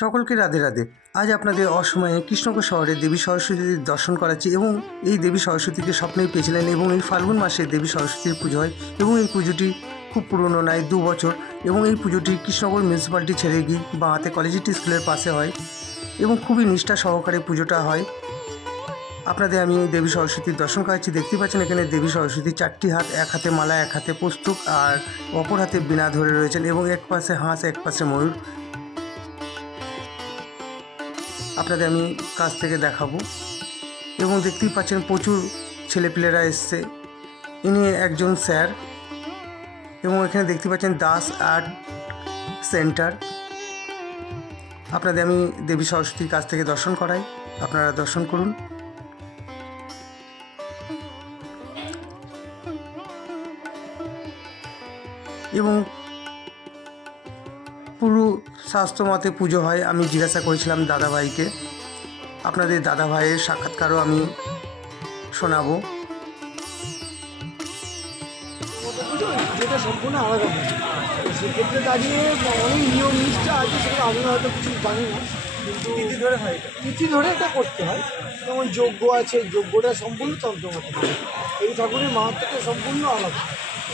সকলকে রাধে রাধে। আজ আপনাদের অসময়ে কৃষ্ণনগর শহরে দেবী সরস্বতীর দর্শন করাচ্ছি এবং এই দেবী সরস্বতীকে স্বপ্নেই পেয়েছিলেন এবং এই ফাল্গুন মাসে দেবী সরস্বতীর পুজো হয় এবং এই পুজোটি খুব পুরনো নয়, 2 বছর, এবং এই পুজোটি কৃষ্ণনগর মিউনিসিপ্যালিটি ছেড়ে গিয়ে বাঁহাতে কলেজিয়েট স্কুলের পাশে হয় এবং খুবই নিষ্ঠা সহকারে পুজোটা হয়। আপনাদের আমি দেবী সরস্বতীর দর্শন করাচ্ছি। দেখতে পাচ্ছেন এখানে দেবী সরস্বতী 4টি হাত, এক হাতে মালা, এক হাতে পুস্তক আর অপর হাতে বীণা ধরে রয়েছেন এবং এক পাশে হাঁস, এক পাশে ময়ূর। আপনাদের আমি কাছ থেকে দেখাবো এবং দেখতেই পাচ্ছেন প্রচুর ছেলেপিলেরা এসছে। ইনি একজন স্যার এবং এখানে দেখতে পাচ্ছেন দাস আর্ট সেন্টার। আপনাদের আমি দেবী সরস্বতীর কাছ থেকে দর্শন করাই, আপনারা দর্শন করুন। এবং পুরো শাস্ত্রমতে পুজো হয়। আমি জিজ্ঞাসা করেছিলাম দাদাভাইকে, আপনাদের দাদাভাইয়ের সাক্ষাৎকারও আমি শোনাবো। যেটা সম্পূর্ণ আলাদা হয়, সেক্ষেত্রে দাঁড়িয়ে অনেক নিয়ম নিষ্ঠা আছে, সেগুলো আমি হয়তো কিছু জানি না, কিন্তু তিথি ধরে এটা করতে হয়। যেমন যজ্ঞ আছে, যজ্ঞটা সম্পূর্ণ তন্ত্রমতে, এই ঠাকুরের মাহাত্ম্যটা সম্পূর্ণ আলাদা।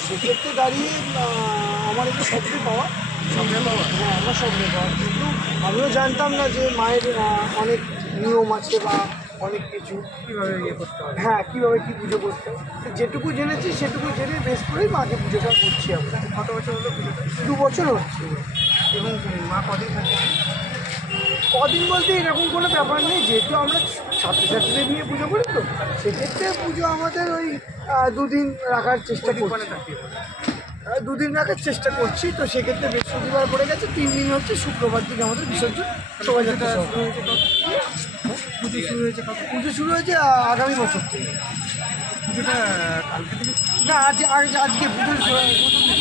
সেক্ষেত্রে দাঁড়িয়ে আমার একটু স্বপ্নে পাওয়া, হ্যাঁ আমার স্বপ্নে পাওয়া, কিন্তু আমিও জানতাম না যে মায়ের অনেক নিয়ম আছে বা অনেক কিছু কীভাবে করতে হবে, হ্যাঁ কীভাবে কী পুজো করতে হবে। যেটুকু জেনেছি সেটুকু জেনে বেশ করেই মাকে পুজোটা করছি আমরা। কত বছর হলো পুজোটা? 2 বছর হচ্ছে। এবং মা কদিন থাকে? কদিন বলতে এরকম কোনো ব্যাপার নেই, যেহেতু আমরা ছাত্রছাত্রীদের নিয়ে পুজো করি, তো সেক্ষেত্রে পুজো আমাদের ওই 2 দিন রাখার চেষ্টা করছি। 2 দিন রাখার চেষ্টা করছি, তো সেক্ষেত্রে বৃহস্পতিবার পড়ে গেছে, 3 দিন হচ্ছে, শুক্রবার দিকে আমাদের বিসর্জন শোভাযাত্রা শুরু হয়েছে। পুজো শুরু হয়েছে আগামী বছর থেকে। পুজোটা কালকে থেকে না, আজকে পুজো,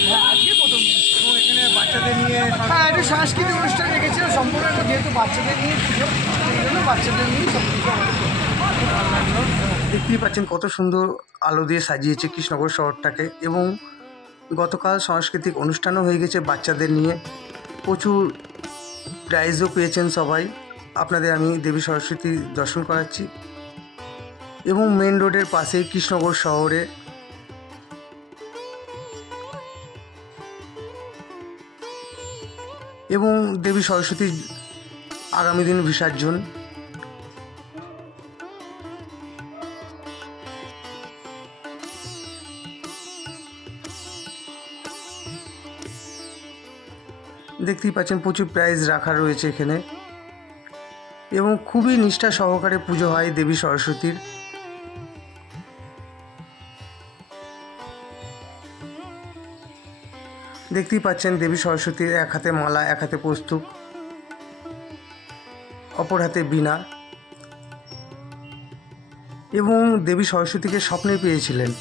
হ্যাঁ আজকে প্রথম দিন। এবং এখানে বাচ্চাদের নিয়ে হ্যাঁ একটু সাংস্কৃতিক অনুষ্ঠান রেখেছিল, সম্পূর্ণ যেহেতু বাচ্চাদের নিয়ে পুজো, সেই জন্য বাচ্চাদের নিয়েই সব কিছু আমাদের ভালো লাগলো। দেখতেই পাচ্ছেন কত সুন্দর আলো দিয়ে সাজিয়েছে কৃষ্ণনগর শহরটাকে। এবং গতকাল সাংস্কৃতিক অনুষ্ঠানও হয়ে গেছে বাচ্চাদের নিয়ে, প্রচুর প্রাইজও পেয়েছেন সবাই। আপনাদের আমি দেবী সরস্বতী দর্শন করাচ্ছি এবং মেন রোডের পাশেই কৃষ্ণনগর শহরে এবং দেবী সরস্বতীর আগামী দিন বিসর্জন। দেখতেই পাচ্ছেন প্রচুর প্রাইজ রাখা রয়েছে এখানে এবং খুবই নিষ্ঠা সহকারে পুজো হয় দেবী সরস্বতীর। দেখতেই পাচ্ছেন দেবী সরস্বতীর এক হাতে মালা, এক হাতে পুস্তক, অপর হাতে বীণা, এবং দেবী সরস্বতীকে স্বপ্নে পেয়েছিলেন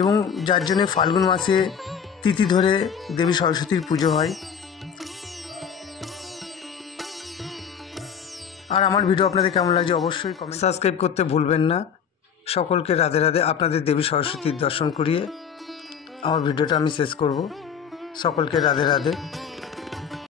এবং যার জন্যে ফাল্গুন মাসে তিথি ধরে দেবী সরস্বতীর পুজো হয়। আর আমার ভিডিও আপনাদের কেমন লাগছে অবশ্যই কমেন্ট, সাবস্ক্রাইব করতে ভুলবেন না। সকলকে রাধে রাধে। আপনাদের দেবী সরস্বতীর দর্শন করিয়ে আমার ভিডিওটা আমি শেষ করব। সকলকে রাধে রাধে।